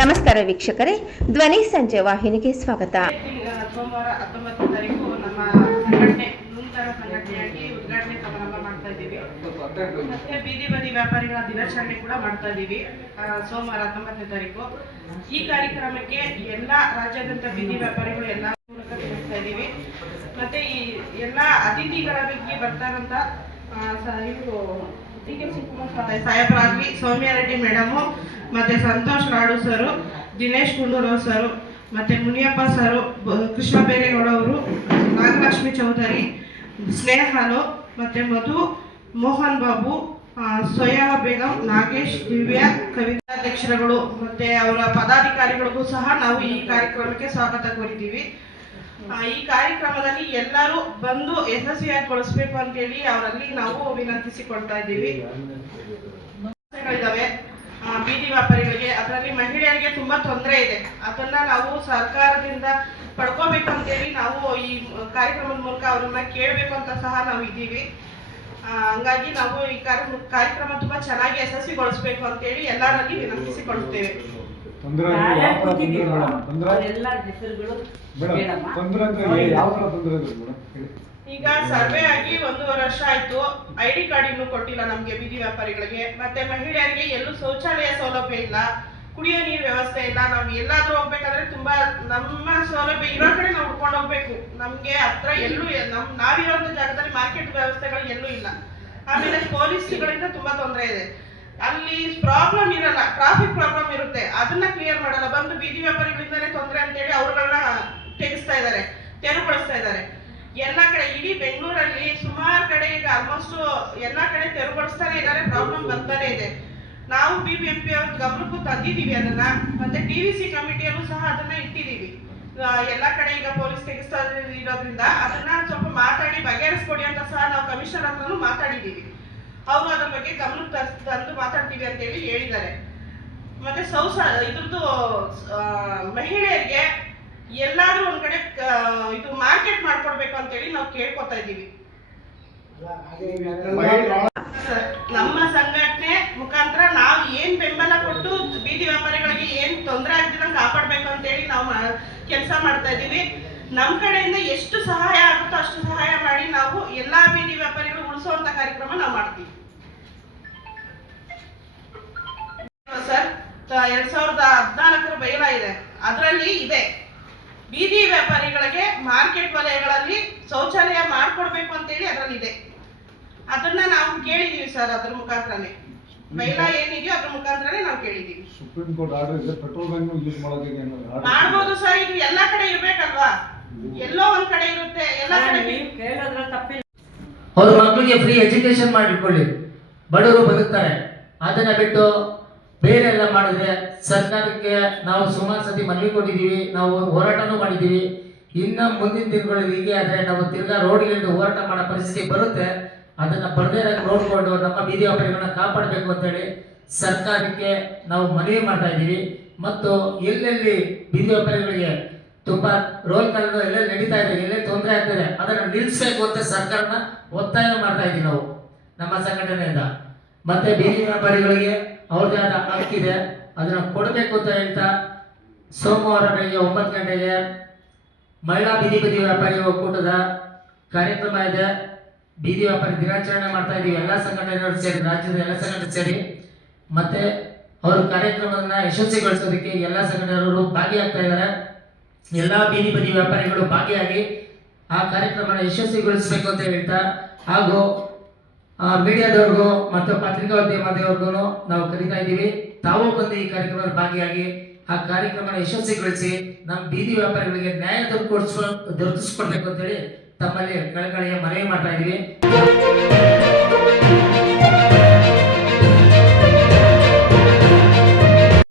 ನಮಸ್ಕಾರ ವೀಕ್ಷಕರೇ, ಧ್ವನಿ ಸಂಜೆ ವಾಹಿನಿಗೆ ಸ್ವಾಗತ. ಸೋಮವಾರ 19 ತಾರೀಕು ನಮ್ಮ ಸಂಘಟನೆ ನೂತನ ಸಂಘಟನೆಯಾಗಿ ಉದ್ಘಾಟನೆ ಸಮಾರಂಭ ಮಾಡ್ತಾ ಇದ್ದೀವಿ. ಮತ್ತೆ ಬೀದಿ ಬದಿ ವ್ಯಾಪಾರಿಗಳ ದಿನಾಚರಣೆ ಕೂಡ ಮಾಡ್ತಾ ಇದ್ದೀವಿ ಸೋಮವಾರ 19ನೇ ತಾರೀಕು. ಈ ಕಾರ್ಯಕ್ರಮಕ್ಕೆ ಎಲ್ಲಾ ರಾಜ್ಯಾದ್ಯಂತ ಬೀದಿ ವ್ಯಾಪಾರಿಗಳು ಎಲ್ಲ ಮೂಲಕ ತಿಳಿಸ್ತಾ ಇದ್ದೀವಿ. ಮತ್ತೆ ಈ ಎಲ್ಲಾ ಅತಿಥಿಗಳಾಗಿ ಬರ್ತಾರಂತ ಇವರು ಡಿ.ಕೆ. ಶಿವಕುಮಾರ್ ಸಾಹೇಬರಾಗ್ಲಿ, ಸೌಮ್ಯ ರೆಡ್ಡಿ ಮೇಡಮು, ಮತ್ತೆ ಸಂತೋಷ್ ಲಾಡು ಸರು, ದಿನೇಶ್ ಗುಂಡೂರಾವ್ ಸರು, ಮತ್ತೆ ಮುನಿಯಪ್ಪ ಸರು, ಕೃಷ್ಣ ಬೇರೇಗೌಡ ಅವರು, ನಾಗಲಕ್ಷ್ಮಿ ಚೌಧರಿ, ಸ್ನೇಹಾಲು, ಮತ್ತೆ ಮಧು, ಮೋಹನ್ ಬಾಬು, ಸೋಯಾ ಬೇಗಂ, ನಾಗೇಶ್, ದಿವ್ಯಾ, ಕವಿತಾ ಅಧ್ಯಕ್ಷರುಗಳು ಮತ್ತೆ ಅವರ ಪದಾಧಿಕಾರಿಗಳಿಗೂ ಸಹ ನಾವು ಈ ಕಾರ್ಯಕ್ರಮಕ್ಕೆ ಸ್ವಾಗತ ಕೋರಿದ್ದೀವಿ. ಈ ಕಾರ್ಯಕ್ರಮದಲ್ಲಿ ಎಲ್ಲರೂ ಬಂದು ಯಶಸ್ವಿಯಾಗಿ ಗೊಳಿಸಬೇಕು ಅಂತೇಳಿ ಅವರಲ್ಲಿ ನಾವು ವಿನಂತಿಸಿಕೊಳ್ತಾ ಇದ್ದೀವಿ. ಸಮಸ್ಯೆಗಳಿದಾವೆ ಬೀದಿ ವ್ಯಾಪಾರಿಗಳಿಗೆ, ಅದರಲ್ಲಿ ಮಹಿಳೆಯರಿಗೆ ತುಂಬಾ ತೊಂದರೆ ಇದೆ. ಅದನ್ನ ನಾವು ಸರ್ಕಾರದಿಂದ ಪಡ್ಕೋಬೇಕು ಅಂತೇಳಿ ನಾವು ಈ ಕಾರ್ಯಕ್ರಮದ ಮೂಲಕ ಅವ್ರನ್ನ ಕೇಳಬೇಕು ಅಂತ ಸಹ ನಾವು ಇದ್ದೀವಿ. ಹಂಗಾಗಿ ನಾವು ಈ ಕಾರ್ಯಕ್ರಮ ತುಂಬಾ ಚೆನ್ನಾಗಿ ಯಶಸ್ವಿಗೊಳಿಸಬೇಕು ಅಂತೇಳಿ ಎಲ್ಲರಲ್ಲಿ ವಿನಂತಿಸಿಕೊಳ್ಳುತ್ತೇವೆ. ಈಗ ಸರ್ವೆ ಆಗಿ 1.5 ವರ್ಷ ಆಯ್ತು. ID ಕಾರ್ಡ್ ಇನ್ನೂ ಕೊಟ್ಟಿಲ್ಲ ನಮ್ಗೆ ಬೀದಿ ವ್ಯಾಪಾರಿಗಳಿಗೆ. ಮತ್ತೆ ಮಹಿಳೆಯರಿಗೆ ಎಲ್ಲೂ ಶೌಚಾಲಯ ಸೌಲಭ್ಯ ಇಲ್ಲ, ಕುಡಿಯೋ ನೀರು ವ್ಯವಸ್ಥೆ ಇಲ್ಲ. ನಾವು ಎಲ್ಲಾದ್ರೂ ಹೋಗ್ಬೇಕಾದ್ರೆ ತುಂಬಾ ನಮ್ಮ ಸೌಲಭ್ಯ ಇರೋ ಕಡೆ ನಾವು ಹುಡ್ಕೊಂಡು ಹೋಗ್ಬೇಕು. ನಮ್ಗೆ ಹತ್ರ ಎಲ್ಲೂ ನಾವಿರೋಂಥ ಜಾಗದಲ್ಲಿ ಮಾರ್ಕೆಟ್ ವ್ಯವಸ್ಥೆಗಳು ಎಲ್ಲೂ ಇಲ್ಲ. ಆಮೇಲೆ ಪೊಲೀಸ್ಗಳಿಂದ ತುಂಬಾ ತೊಂದರೆ ಇದೆ. ಅಲ್ಲಿ ಪ್ರಾಬ್ಲಮ್ ಇರಲ್ಲ, ಟ್ರಾಫಿಕ್ ಪ್ರಾಬ್ಲಮ್ ಇರುತ್ತೆ, ಅದನ್ನ ಕ್ಲಿಯರ್ ಮಾಡಲ್ಲ. ಬಂದು ಬೀದಿ ವ್ಯಾಪಾರಿಗಳಿಂದಾನೇ ತೊಂದರೆ ಅಂತೇಳಿ ಅವ್ರುಗಳನ್ನ ತೆಗೆಸ್ತಾ ಇದ್ದಾರೆ, ತೆರವುಗೊಳಿಸ್ತಾ ಇದ್ದಾರೆ. ಎಲ್ಲ ಕಡೆ ಇಡೀ ಬೆಂಗಳೂರಲ್ಲಿ ಸುಮಾರು ಕಡೆ ಈಗ ಆಲ್ಮೋಸ್ಟ್ ಎಲ್ಲಾ ಕಡೆ ತೆರವುಗೊಳಿಸ್ತಾನೆ ಇದ್ದಾರೆ, ಪ್ರಾಬ್ಲಮ್ ಬರ್ತಾನೆ ಇದೆ. ನಾವು BBMP ಅವ್ರ ಗಮನಕ್ಕೂ ತಂದಿದ್ದೀವಿ ಅದನ್ನ. ಮತ್ತೆ DVC ಕಮಿಟಿಯಲ್ಲೂ ಸಹ ಅದನ್ನ ಇಟ್ಟಿದ್ದೀವಿ. ಎಲ್ಲಾ ಕಡೆ ಈಗ ಪೊಲೀಸ್ ತೆಗೆಸ್ತಾ ಇರೋದ್ರಿಂದ ಅದನ್ನ ಸ್ವಲ್ಪ ಮಾತಾಡಿ ಬಗೆಹರಿಸ್ಕೊಡಿ ಅಂತ ಸಹ ನಾವು ಕಮಿಷನರ್ ಹತ್ರನೂ ಮಾತಾಡಿದ್ದೀವಿ. ಅವರು ಅದ್ರ ಬಗ್ಗೆ ಗಮನಕ್ಕೆ ತಂದು ಮಾತಾಡ್ತೀವಿ ಅಂತ ಹೇಳಿ ಹೇಳಿದ್ದಾರೆ. ಮತ್ತೆ ಇದ್ರದ್ದು ಮಹಿಳೆಯರಿಗೆ ಎಲ್ಲಾದ್ರೂ ಒಂದ್ ಕಡೆ ಇದು ಮಾರ್ಕೆಟ್ ಮಾಡ್ಕೊಡ್ಬೇಕು ಅಂತ ಹೇಳಿ ನಾವು ಕೇಳ್ಕೊತಾ ಇದ್ದೀವಿ. ನಮ್ಮ ಸಂಘಟನೆ ಮುಖಾಂತರ ನಾವು ಏನ್ ಬೆಂಬಲ ಕೊಟ್ಟು ಬೀದಿ ವ್ಯಾಪಾರಿಗಳಿಗೆ ಏನ್ ತೊಂದರೆ ಆಗ್ತಿದಂಗೆ ಕಾಪಾಡ್ಬೇಕು ಅಂತ ಹೇಳಿ ನಾವು ಕೆಲಸ ಮಾಡ್ತಾ ಇದ್ದೀವಿ. ನಮ್ಮ ಕಡೆಯಿಂದ ಎಷ್ಟು ಸಹಾಯ ಆಗುತ್ತೋ ಅಷ್ಟು ಸಹಾಯ ಮಾಡಿ ನಾವು ಎಲ್ಲಾ ಬೀದಿ ವ್ಯಾಪಾರಿಗಳು ಉಳಿಸುವಂತ ಕಾರ್ಯಕ್ರಮ ನಾವು ಮಾಡ್ತೀವಿ. ಸರ್ 2014 ಬೈಲಾ ಇದೆ, ಅದರಲ್ಲಿ ಇದೆ ಬೀದಿ ವ್ಯಾಪಾರಿಗಳಿಗೆ ಮಾರ್ಕೆಟ್ ವಲಯಗಳಲ್ಲಿ ಶೌಚಾಲಯ ಮಾಡ್ಕೊಡ್ಬೇಕು ಅಂತ ಹೇಳಿ ಅದರಲ್ಲಿ ಇದೆ. ಅದನ್ನ ನಾವು ಕೇಳಿದೀವಿ ಸರ್, ಅದ್ರ ಮುಖಾಂತರನೇ ಬೈಲಾ ಏನಿದೆಯೋ ಅದ್ರ ಮುಖಾಂತರನೇ ನಾವು ಕೇಳಿದೀವಿ. ಸುಪ್ರೀಂ ಕೋರ್ಟ್ ಆರ್ಡರ್ ಇದೆ, ಪೆಟ್ರೋಲ್ ಬ್ಯಾಂಕ್ ಯೂಸ್ ಮಾಡೋದಕ್ಕೆ ಮಾಡ್ಬೋದು ಸರ್. ಇದು ಎಲ್ಲಾ ಕಡೆ ಇರ್ಬೇಕಲ್ವಾ, ಎಲ್ಲೋ ಒಂದ್ ಕಡೆ ಇರುತ್ತೆ, ಎಲ್ಲಾ ಕಡೆ ಕೇಳೋದ್ರ ತಪ್ಪಿಲ್ಲ. ಅವ್ರ ಮಕ್ಕಳಿಗೆ ಫ್ರೀ ಎಜುಕೇಶನ್ ಮಾಡಿಕೊಳ್ಳಿ, ಬಡವರು ಬದುಕ್ತಾರೆ. ಅದನ್ನ ಬಿಟ್ಟು ಬೇರೆ ಎಲ್ಲ ಮಾಡಿದ್ರೆ ಸರ್ಕಾರಕ್ಕೆ ನಾವು ಸುಮಾರು ಸತಿ ಮನವಿ ಕೊಟ್ಟಿದ್ದೀವಿ, ನಾವು ಹೋರಾಟನೂ ಮಾಡಿದ್ದೀವಿ. ಇನ್ನು ಮುಂದಿನ ದಿನಗಳಲ್ಲಿ ಹೀಗೆ ಆದರೆ ನಾವು ತಿರ್ಗಾ ರೋಡ್ಗಳಿಂದ ಹೋರಾಟ ಮಾಡೋ ಪರಿಸ್ಥಿತಿ ಬರುತ್ತೆ. ಅದನ್ನ ಬರದೇ ನೋಡಿಕೊಂಡು ನಮ್ಮ ಬೀದಿ ವ್ಯಾಪಾರಿಗಳನ್ನ ಕಾಪಾಡಬೇಕು ಅಂತೇಳಿ ಸರ್ಕಾರಕ್ಕೆ ನಾವು ಮನವಿ ಮಾಡ್ತಾ ಇದ್ದೀವಿ. ಮತ್ತು ಎಲ್ಲೆಲ್ಲಿ ಬೀದಿ ವ್ಯಾಪಾರಿಗಳಿಗೆ ತುಂಬಾ ರೋಲ್ ಕಾಲ್ ಎಲ್ಲೆಲ್ಲಿ ನಡೀತಾ ಇದೆ, ಎಲ್ಲೆಲ್ಲಿ ತೊಂದರೆ ಆಗ್ತದೆ ಅದನ್ನ ನಿಲ್ಲಿಸಬೇಕು ಅಂತ ಸರ್ಕಾರನ ಒತ್ತಾಯ ಮಾಡ್ತಾ ಇದ್ದೀವಿ ನಾವು ನಮ್ಮ ಸಂಘಟನೆಯಿಂದ. ಮತ್ತೆ ಬೀದಿ ವ್ಯಾಪಾರಿಗಳಿಗೆ ಅವ್ರದೇ ಆದ ಹಕ್ಕಿದೆ, ಅದನ್ನ ಕೊಡಬೇಕು ಅಂತ ಹೇಳ್ತಾ ಸೋಮವಾರ ಬೆಳಿಗ್ಗೆ 9 ಗಂಟೆಗೆ ಮಹಿಳಾ ಬೀದಿ ಬದಿ ವ್ಯಾಪಾರಿ ಒಕ್ಕೂಟದ ಕಾರ್ಯಕ್ರಮ ಇದೆ. ಬೀದಿ ವ್ಯಾಪಾರಿ ದಿನಾಚರಣೆ ಮಾಡ್ತಾ ಇದೀವಿ, ಎಲ್ಲ ಸಂಘಟನೆಗಳು ಸೇರಿ, ರಾಜ್ಯದ ಎಲ್ಲ ಸಂಘಟನೆ ಸೇರಿ. ಮತ್ತೆ ಅವ್ರ ಕಾರ್ಯಕ್ರಮವನ್ನ ಯಶಸ್ವಿಗೊಳಿಸೋದಕ್ಕೆ ಎಲ್ಲ ಸಂಘಟನೆಗಳು ಭಾಗಿಯಾಗ್ತಾ ಇದ್ದಾರೆ. ಎಲ್ಲಾ ಬೀದಿ ಬದಿ ವ್ಯಾಪಾರಿಗಳು ಭಾಗಿಯಾಗಿ ಆ ಕಾರ್ಯಕ್ರಮನ ಯಶಸ್ವಿಗೊಳಿಸಬೇಕು ಅಂತ ಹೇಳ್ತಾ, ಹಾಗೂ ಮೀಡಿಯಾದವ್ರಿಗೂ ಮತ್ತು ಪತ್ರಿಕೋದ್ಯಮದವ್ರಿಗೂ ನಾವು ಕರೀತಾ ಇದ್ದೀವಿ, ತಾವು ಬಂದು ಈ ಕಾರ್ಯಕ್ರಮದಲ್ಲಿ ಭಾಗಿಯಾಗಿ ಆ ಕಾರ್ಯಕ್ರಮನ ಯಶಸ್ವಿಗೊಳಿಸಿ ನಮ್ಮ ಬೀದಿ ವ್ಯಾಪಾರಿಗಳಿಗೆ ನ್ಯಾಯ ದೊರಕಿಸ್ಕೊಡ್ಬೇಕು ಅಂತೇಳಿ ತಮ್ಮಲ್ಲಿ ಕಳಕಳಿಯ ಮನವಿ ಮಾಡ್ತಾ ಇದ್ದೀವಿ.